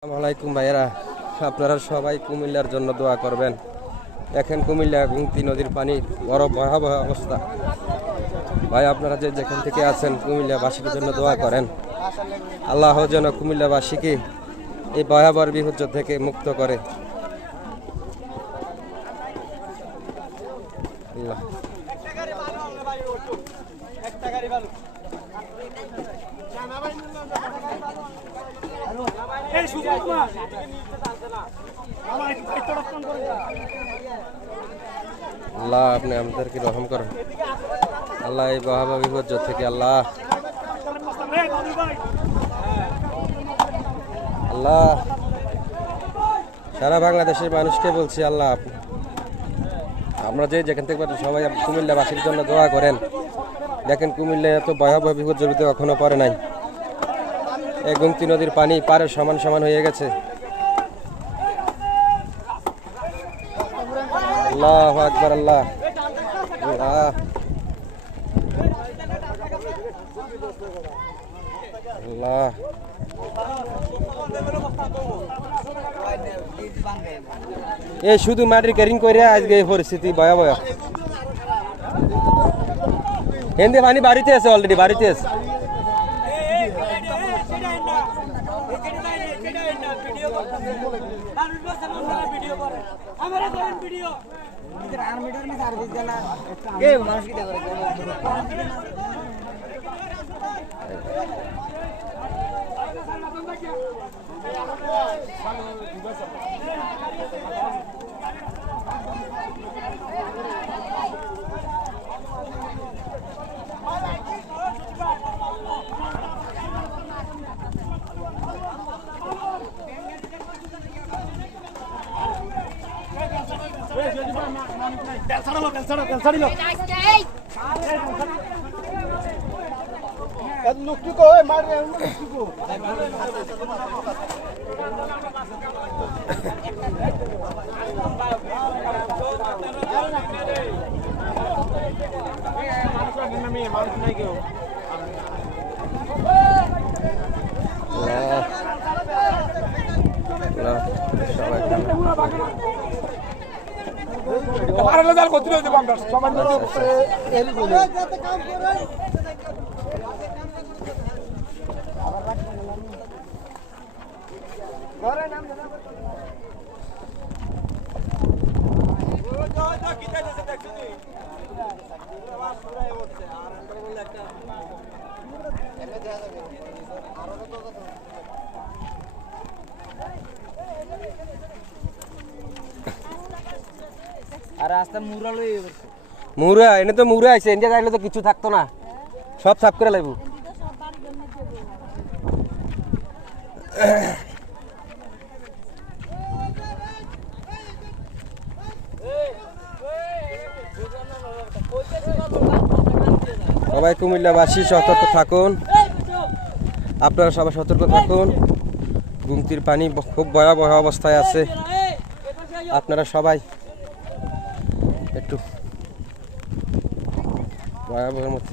আসসালামু আলাইকুম ভাইয়েরা, আপনারা সবাই কুমিল্লার জন্য দোয়া করবেন। দেখেন কুমিল্লা গুমতি নদীর পানি বড় ভয়াবহ অবস্থা। ভাই আপনারা যেখান থেকে আছেন কুমিল্লাবাসীর জন্য দোয়া করেন। আল্লাহ যেন কুমিল্লাবাসীকে এই ভয়াবহ বিপর্যয় থেকে মুক্ত করে। আল্লাহ আল্লাহ আপনি আমাদেরকে রহম করেন। আল্লাহ এই ভয়াবহ বিপর্যয় থেকে আল্লাহ আল্লাহ সারা বাংলাদেশের মানুষকে বলছি, আল্লাহ আমরা যেখান থেকে সবাই কুমিল্লাবাসীর জন্য দোয়া করেন। দেখেন কুমিল্লা এত ভয়াবহ বিপর্যয় কখনো পড়ে নাই। এই গুমতি নদীর পানি পাড়ের সমান সমান হয়ে গেছে। আল্লাহু আকবার, আল্লাহ আল্লাহ আল্লাহ। এই শুধু মাটির ক্যারিং করে আজকে এই পরিস্থিতি ভয়াবহ। হিন্দি পানি বাড়িতে আছে, অলরেডি বাড়িতে আছে। আর রাস্তা মুরা লই মুরা এনে তো মুরা আইছে, ইন্ডিয়া যাইলে তো কিছু থাকতো না, সব সাফ করে লাইব। সবাই কুমিল্লাবাসী সতর্ক থাকুন, আপনারা সবাই সতর্ক থাকুন। গুমতির পানি খুব ভয়াবহ অবস্থায় আছে। আপনারা সবাই একটু ভয়াবহের মধ্যে